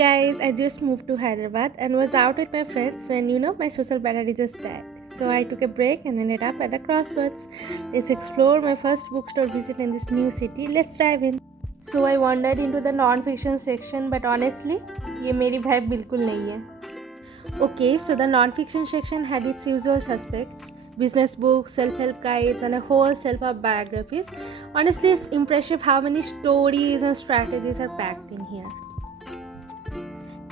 Guys, I just moved to Hyderabad and was out with my friends when my social battery just died. So I took a break and ended up at the crossroads. Let's explore my first bookstore visit in this new city. Let's dive in. So I wandered into the non-fiction section, but honestly, ये मेरी vibe बिल्कुल नहीं है. Okay, so the non-fiction section had its usual suspects. Business books, self-help guides, and a whole self-help biographies. Honestly, it's impressive how many stories and strategies are packed in here.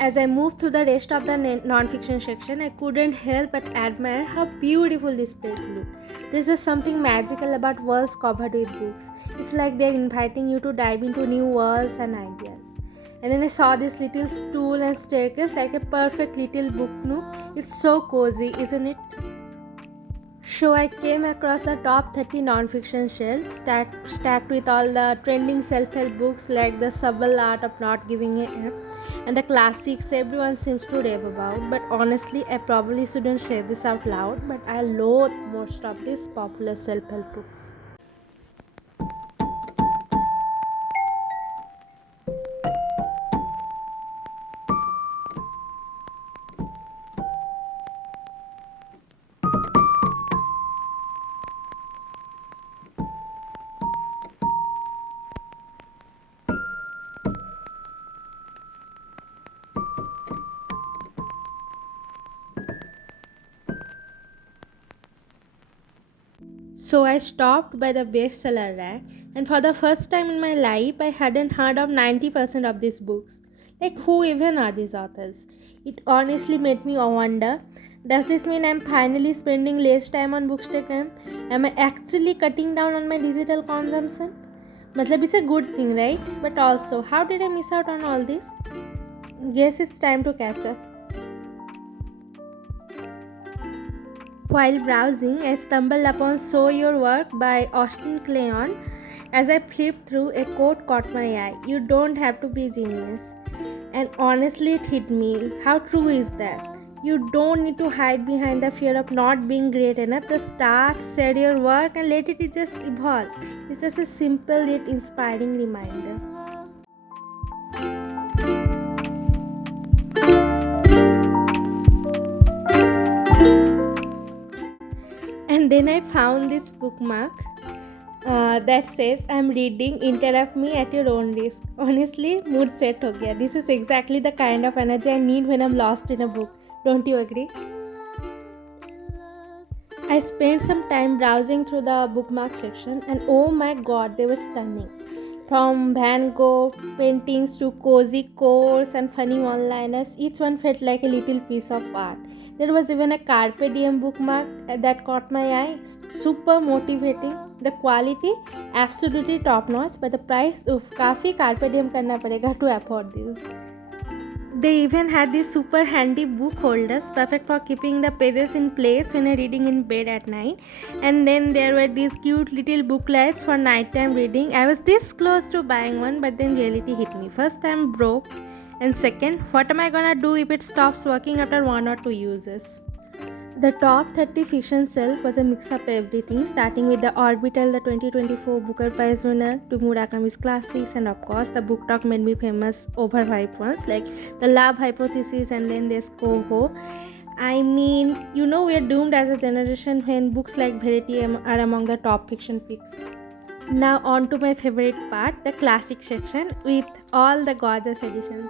As I moved through the rest of the non-fiction section, I couldn't help but admire how beautiful this place looked. There's just something magical about walls covered with books. It's like they're inviting you to dive into new worlds and ideas. And then I saw this little stool and staircase like a perfect little book nook. It's so cozy, isn't it? So I came across the top 30 non-fiction shelf stacked with all the trending self-help books like The Subtle Art of Not Giving a F and the classics everyone seems to rave about. But honestly, I probably shouldn't say this out loud, but I loathe most of these popular self-help books. So I stopped by the bestseller rack, and for the first time in my life, I hadn't heard of 90% of these books. Like, who even are these authors? It honestly made me wonder, does this mean I'm finally spending less time on Bookstagram? Am I actually cutting down on my digital consumption? Matlab, it's a good thing, right? But also, how did I miss out on all this? Guess it's time to catch up. While browsing, I stumbled upon Show Your Work by Austin Kleon. As I flipped through, a quote caught my eye. You don't have to be a genius. And honestly, it hit me. How true is that? You don't need to hide behind the fear of not being great enough. Just start, share your work, and let it just evolve. It's just a simple yet inspiring reminder. And then I found this bookmark that says, I'm reading, interrupt me at your own risk. Honestly, mood set ho gaya. This is exactly the kind of energy I need when I'm lost in a book. Don't you agree? I spent some time browsing through the bookmark section, and oh my god, they were stunning. From Van Gogh paintings to cozy quotes and funny one-liners, each one felt like a little piece of art. There was even a Carpe Diem bookmark that caught my eye. Super motivating. The quality, absolutely top-notch, but the price, काफ़ी Carpe Diem करना पड़ेगा to afford this. They even had these super handy book holders, perfect for keeping the pages in place when you're reading in bed at night. And then there were these cute little booklets for nighttime reading. I was this close to buying one, but then reality hit me. First, I'm broke. And second, what am I gonna do if it stops working after 1 or 2 uses? The top 30 fiction shelf was a mix of everything, starting with The Orbital, the 2024 Booker Prize winner, to Murakami's classics, and of course, the book talk made me famous overhyped ones like The Love Hypothesis, and then there's Coho. I mean, we're doomed as a generation when books like Verity are among the top fiction picks. Now on to my favorite part, the classic section with all the gorgeous editions.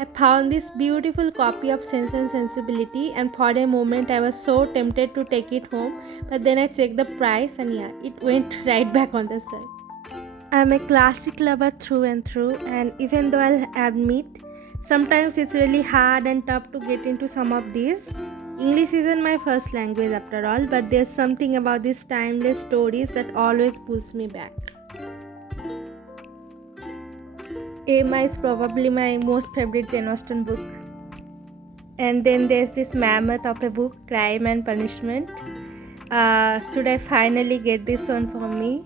I found this beautiful copy of Sense and Sensibility, and for a moment I was so tempted to take it home, but then I checked the price and it went right back on the shelf. I'm a classic lover through and through, and even though I'll admit, sometimes it's really hard and tough to get into some of these. English isn't my first language after all, but there's something about these timeless stories that always pulls me back. Emma is probably my most favorite Jane Austen book. And then there's this mammoth of a book, Crime and Punishment. Should I finally get this one for me?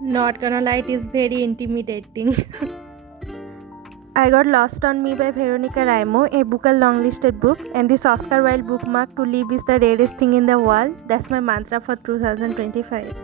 Not gonna lie, it is very intimidating. I Got Lost on Me by Veronica Raimo, a Booker longlisted book, and this Oscar Wilde bookmark to live is the rarest thing in the world. That's my mantra for 2025.